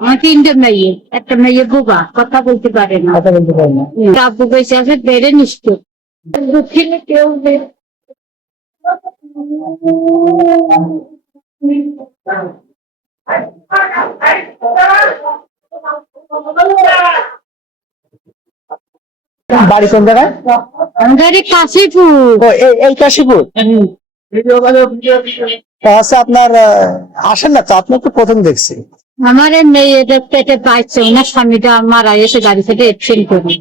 আমার তিনটে মেয়ে একটা মেয়ে বোবা কথা বলতে পারে না। কথা বলতে পারি না। আব্বু বেঁচে আছে বেড়ে নিশ্চয় কেউ বাড়ি কোন জায়গায়? আমাদের এই কাশিপুর? এই কাশীপুর হচ্ছে আপনার আসেন না তো আপনি তো প্রথম দেখছি। আমার মেয়েদের পেটে পাইছে ওনার স্বামীটা মারা গেছে গাড়ি থেকে করে।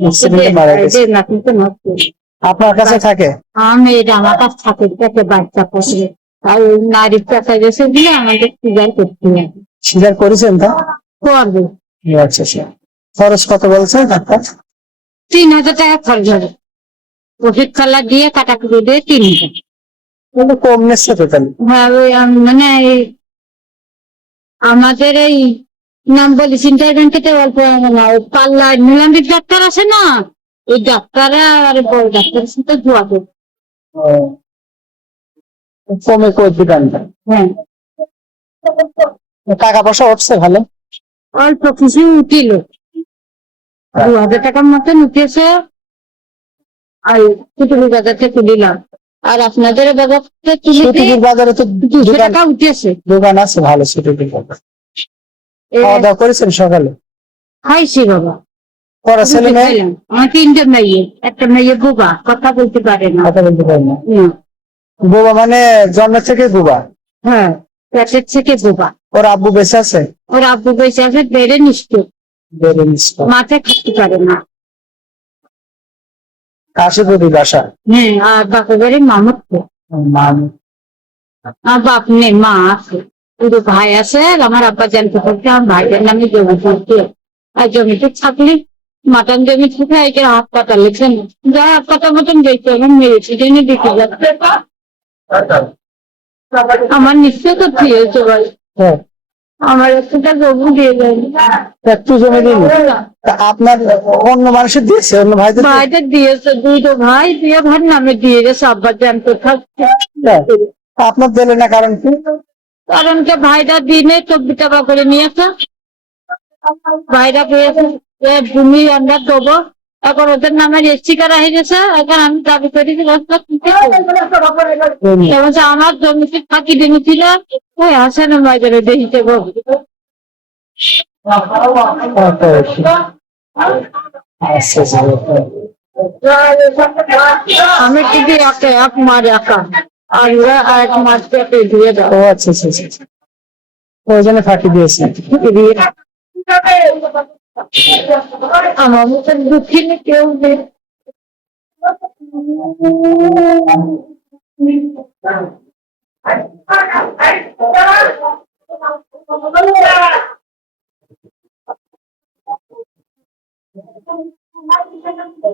আপনার কাছে থাকে? আমার মেয়েটা আমার কাছে থাকে পেটে বাচ্চা পড়ে আর ওই নারীর পেশা গেছে দিয়ে আমাদের সিজার করতে হবে সিজার করেছেন তা? করব। আচ্ছা আচ্ছা। খরচ কত বলছে ডাক্তার? তিন হাজার টাকা খরচ হবে। ওষুধ খালা দিয়ে কাটাকুটি দিয়ে তিন হাজার। কম নিচ্ছে তো হ্যাঁ ওই আম- মানে এই আমাদের এই নাম বলি সেন্ট্রাল ব্যাংকেতে অল্প পাল্লা নিলামবির ডাক্তার আছে না? ওই ডাক্তাররা আর বড় ডাক্তারের সাথে ধোয়া করবে কমে করে দিবেন। হ্যাঁ। টাকা পয়সা উঠছে ভালো? অল্প কিছু উঠিল। দু হাজার টাকার মতন উঠেছে। আর কুটুরি বাজার থেকে দিলাম। আর আপনাদের বাজার বাজারে তো টাকা উঠেছে। দোকান আছে ভালো বাজার। খাওয়া দাওয়া করেছেন সকালে? খাইছি বাবা। পড়া ছেলে মেয়ে? আমার তিনটে মেয়ে। একটা মেয়ে বোবা কথা বলতে পারে না। কথা বলতে পারি না। বুবা মানে জন্মের থেকে বুবা? হ্যাঁ পেটের থেকে বোবা। ওর আব্বু বেঁচে আছে? ওর আব্বু বেঁচে আছে বেড়ে নিশ্চয় বেড়ে নিচ্ছে মাথায় খাটতে পারে না। কাশীপুরি বাসা। হ্যাঁ আর বাপের বাড়ি তো মান বাপ নেই মা আছে। শুধু ভাই আছে আমার আব্বা জানতে পারছে আমার ভাইয়ের নামে জমি পড়ছে আর জমিতে থাকলে মাটন জমি থেকে যে হাত পাতা লেখেন। যা হাত পাতা মতন দেখতে আমার মেরেছি জেনে দেখে যাচ্ছে আমার নিশ্চয় তো দিয়েছে ভাই হ্যাঁ, আমার একটা জমি দিয়ে দেন। একটু জমি দিন আপনার অন্য মানুষের দিয়েছে অন্য ভাইদের দিয়েছে? ভাই দিয়ে ভাই নামে দিয়ে গেছে হ্যাঁ। তা আপনার দিলে না কারণ কি? কারণ কি ভাইটা দিনে চব্বিশ টাকা করে নিয়েছে। ভাইরা পেয়েছে ভূমি আমরা দেবো। এখন ওদের নামে রেজিস্ট্রি করা হয়ে গেছে এখন আমি দাবি করি যে রাস্তা দিতে হবে। আমার জমিতে ফাঁকি দিয়েছিল ওই হাসানের বাজারে দেখিতে। আমি কিন্তু একা এক মার একা আর ওরা এক মাস পেটে দিয়ে দাও। ও আচ্ছা আচ্ছা আচ্ছা, আচ্ছা। ওই জন্য ফাঁকি দিয়েছে। আমার মতো দুঃখিনী কেউ নেই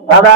দাদা